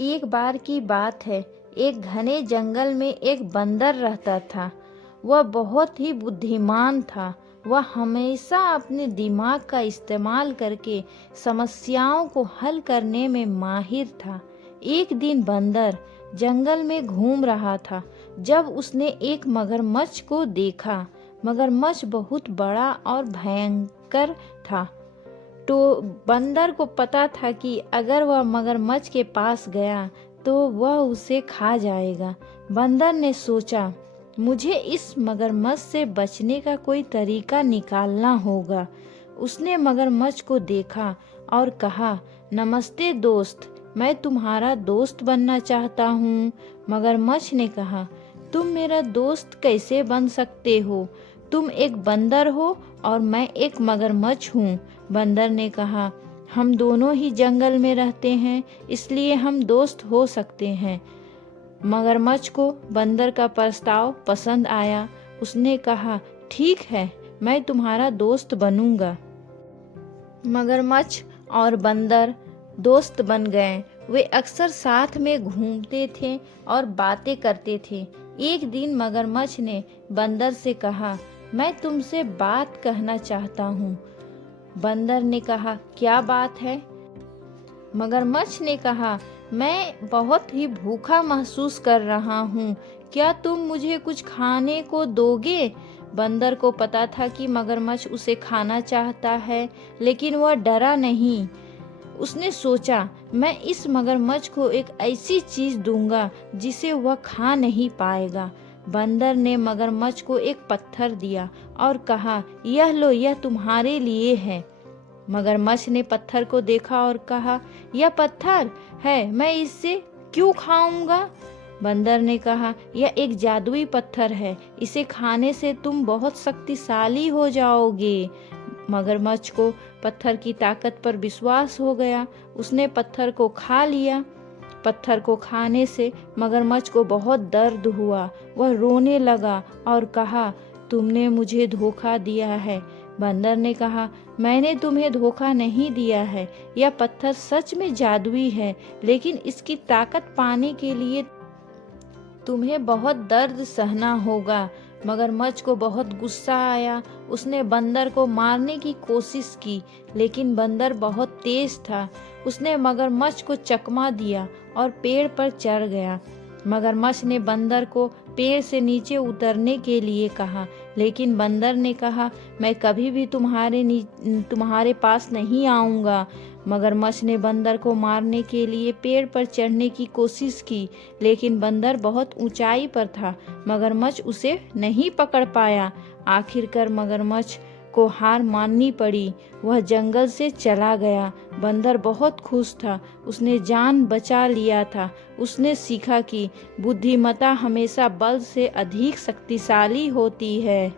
एक बार की बात है, एक घने जंगल में एक बंदर रहता था। वह बहुत ही बुद्धिमान था। वह हमेशा अपने दिमाग का इस्तेमाल करके समस्याओं को हल करने में माहिर था। एक दिन बंदर जंगल में घूम रहा था जब उसने एक मगरमच्छ को देखा। मगरमच्छ बहुत बड़ा और भयंकर था। तो बंदर को पता था कि अगर वह मगरमच्छ के पास गया तो वह उसे खा जाएगा। बंदर ने सोचा, मुझे इस मगरमच्छ से बचने का कोई तरीका निकालना होगा। उसने मगरमच्छ को देखा और कहा, नमस्ते दोस्त, मैं तुम्हारा दोस्त बनना चाहता हूँ। मगरमच्छ ने कहा, तुम मेरा दोस्त कैसे बन सकते हो? तुम एक बंदर हो और मैं एक मगरमच्छ हूँ। बंदर ने कहा, हम दोनों ही जंगल में रहते हैं, इसलिए हम दोस्त हो सकते हैं। मगरमच्छ को बंदर का प्रस्ताव पसंद आया। उसने कहा, ठीक है, मैं तुम्हारा दोस्त बनूंगा। मगरमच्छ और बंदर दोस्त बन गए। वे अक्सर साथ में घूमते थे और बातें करते थे। एक दिन मगरमच्छ ने बंदर से कहा, मैं तुमसे बात कहना चाहता हूँ। बंदर ने कहा, क्या बात है? मगरमच्छ ने कहा, मैं बहुत ही भूखा महसूस कर रहा हूँ। क्या तुम मुझे कुछ खाने को दोगे? बंदर को पता था कि मगरमच्छ उसे खाना चाहता है, लेकिन वह डरा नहीं। उसने सोचा, मैं इस मगरमच्छ को एक ऐसी चीज दूंगा जिसे वह खा नहीं पाएगा। बंदर ने मगरमच्छ को एक पत्थर दिया और कहा, यह लो, यह तुम्हारे लिए है। मगरमच्छ ने पत्थर को देखा और कहा, यह पत्थर है, मैं इससे क्यों खाऊंगा? बंदर ने कहा, यह एक जादुई पत्थर है, इसे खाने से तुम बहुत शक्तिशाली हो जाओगे। मगरमच्छ को पत्थर की ताकत पर विश्वास हो गया। उसने पत्थर को खा लिया। पत्थर को खाने से मगरमच्छ को बहुत दर्द हुआ। वह रोने लगा और कहा, तुमने मुझे धोखा दिया है। बंदर ने कहा, मैंने तुम्हें धोखा नहीं दिया है। यह पत्थर सच में जादुई है, लेकिन इसकी ताकत पाने के लिए तुम्हें बहुत दर्द सहना होगा। मगरमच्छ को बहुत गुस्सा आया। उसने बंदर को मारने की कोशिश की, लेकिन बंदर बहुत तेज था। उसने मगरमच्छ को चकमा दिया और पेड़ पर चढ़ गया। मगरमच्छ ने बंदर को पेड़ से नीचे उतरने के लिए कहा, लेकिन बंदर ने कहा, मैं कभी भी तुम्हारे पास नहीं आऊँगा। मगरमच्छ ने बंदर को मारने के लिए पेड़ पर चढ़ने की कोशिश की, लेकिन बंदर बहुत ऊंचाई पर था। मगरमच्छ उसे नहीं पकड़ पाया। आखिरकार मगरमच्छ को हार माननी पड़ी। वह जंगल से चला गया। बंदर बहुत खुश था। उसने जान बचा लिया था। उसने सीखा कि बुद्धिमत्ता हमेशा बल से अधिक शक्तिशाली होती है।